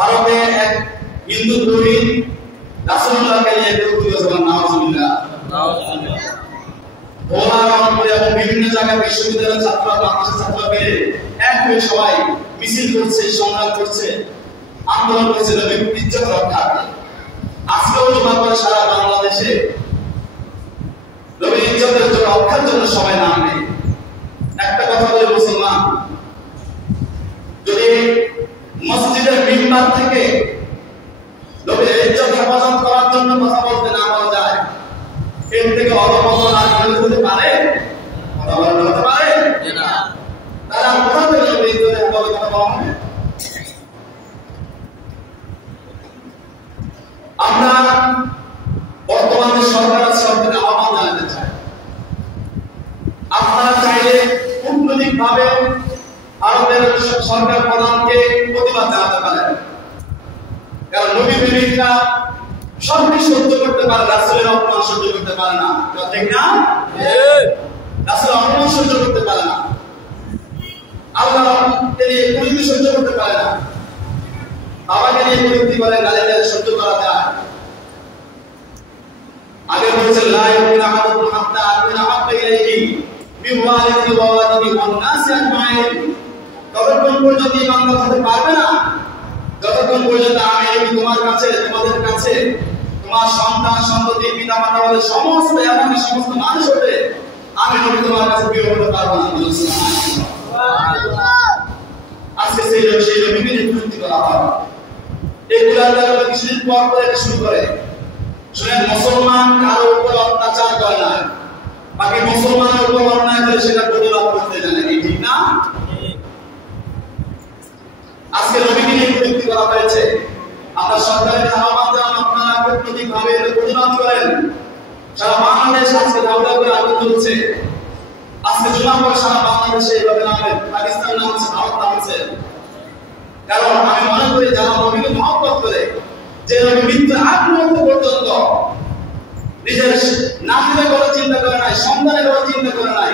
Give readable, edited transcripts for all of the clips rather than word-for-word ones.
ভারতে এক হিন্দু পুরোহিত রাসূলুল্লাহকে নিয়ে বক্তব্য দিয়েছেন। নাউজুবিল্লাহ ওলা রংপুরে এবং বিভিন্ন জায়গায় বিশ্ববিদ্যালয়ের ছাত্ররা বাংলাদেশের ছাত্ররা মিলে এক হয়ে সবাই মিছিল করছে, সংগ্রাম করছে, আন্দোলন করছে নবীর ইজ্জত রক্ষার্থে। আজকেও জমা করে সারা বাংলাদেশে নবীর ইজ্জতের রক্ষার জন্য সবাই নামবে। একটা কথা বলে মুসলমান, যদি মসজিদের মিম্বার থেকে নবীর ইজ্জত হেফাজত করার জন্য কথা বলতে না পারা যায়, এর থেকে অবমাননা আর কি হতে পারে? অবমাননা হতে পারে না। তারা কোথা থেকে নবীর ইজ্জত হেফাজত কথা বলা হবে? আমরা বর্তমানে সরকারের আহ্বান জানাতে চাই, আপনারা চাইলে কূটনৈতিকভাবে ভারতের সরকার প্রধানকে প্রতিবাদ জানাতে পারেন। কারণ নবী প্রেমিকরা সবকিছু সহ্য করতে পারে, রাসূলের অপমান সহ্য করতে পারে না। ঠিক না? রাসূলের অপমান সহ্য করতে পারে না, আল্লাহকে নিয়ে কুরুক্তি সহ্য করতে পারে না, বাবাকে নিয়ে কুরুক্তি করে গালি সহ্য করা যায়। আগে বলেছেন লা ইয়াকুনা আহাদুকুম হাত্তা আকুনা হাব্বা ইলাইহি মিন ওয়ালিদিহি ওয়া ওয়ালিদিহি ওয়ান নাসি আজমাইন। ততক্ষণ পর্যন্ত ঈমান করতে পারবে না যতক্ষণ পর্যন্ত আমি তোমার কাছে, তোমাদের কাছে, তোমার সন্তান সন্ততি পিতা মাতা বলে সমস্ত এমনকি সমস্ত মানুষ হতে আমি নবী তোমার কাছে প্রিয় হতে পারবো না। আজকে সেই নবীকে নিযুক্তি করা হয়। এগুলা তারা কিছুদিন পর পর এটা শুরু করে। শুনে মুসলমান কারো উপর অত্যাচার করে না, বাকি মুসলমানের উপর অন্যায় করে সেটা প্রতিবাদ করতে জানে। ঠিক না? আজকে নবীকে নিয়ে নিযুক্তি করা হয়েছে। আমরা সরকারের আহ্বান জানান, আপনারা কূটনৈতিকভাবে প্রতিবাদ করেন। সারা বাংলাদেশ আজকে ধাউলা করে আগুন জ্বলছে। আজকে জমা করে সারা বাংলাদেশে এইভাবে নামে, পাকিস্তান নামছে, ভারত নামছে। কারণ আমি মনে করি যারা নবীকে মহব্বত করে, যে নবী মৃত্যুর আগ মুহূর্ত পর্যন্ত নিজের নাতিদের কথা চিন্তা করে নাই, সন্তানের কথা চিন্তা করে নাই,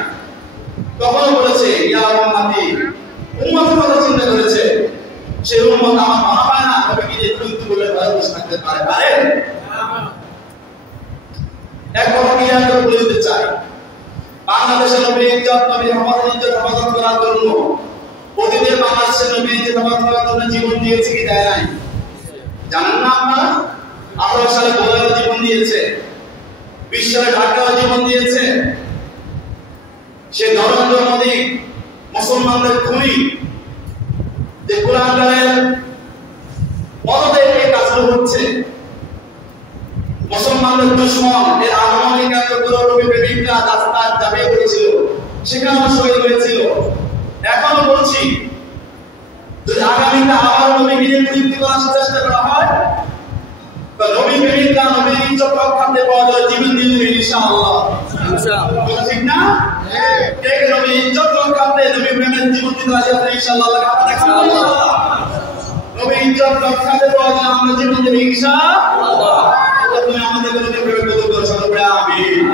তখনও বলেছে ইয়া উম্মতি, উম্মতের কথা চিন্তা করেছে। সেই উম্মত আমার মনে হয় না নবীকে নিয়ে কুরুক্তি বলে বসে থাকতে পারে। এক কথা ক্লিয়ার করে বলে দিতে চাই, বাংলাদেশের নবীর ইজ্জত, নবীর হেফাজত করার জন্য প্রতিদিন বাংলাদেশের নবীর ইজ্জত হেফাজত করার জন্য জীবন দিয়েছে কি দেয় নাই? জানেন না আপনারা? 18 সালে গোলায় জীবন দিয়েছে, 20 সালে ঢাকায় জীবন দিয়েছে। সে নরেন্দ্র মোদী মুসলমানদের খুনি, যে কোরআনের মদতে এই কাজগুলো হচ্ছে, মুসলমানদের দুশমন, এর আগমনী কেন্দ্র করে নবী প্রেমিকরা রাস্তায় চাপিয়ে পড়েছিল, সেখানেও শহীদ হয়েছিল। এখনো বলছি, যদি আগামীতে আবার নবীকে নিয়ে কুরুক্তি করার চেষ্টা করা হয়, তো নবী প্রেমিকরা নবীর ইজ্জত রক্ষার্থে পাওয়া যায় জীবন দিয়ে ইনশাআল্লাহ। ঠিক না? কে কে নবীর ইজ্জত রক্ষার্থে, নবী প্রেমের জীবন দিতে রাজি আছেন ইনশাআল্লাহ? নবীর ইজ্জত রক্ষার্থে পাওয়া যায় আমরা জীবন দিয়ে ইনশাআল্লাহ। তুমি আমাদের নবীর প্রেমে কবুল করো, সকলে আমিন।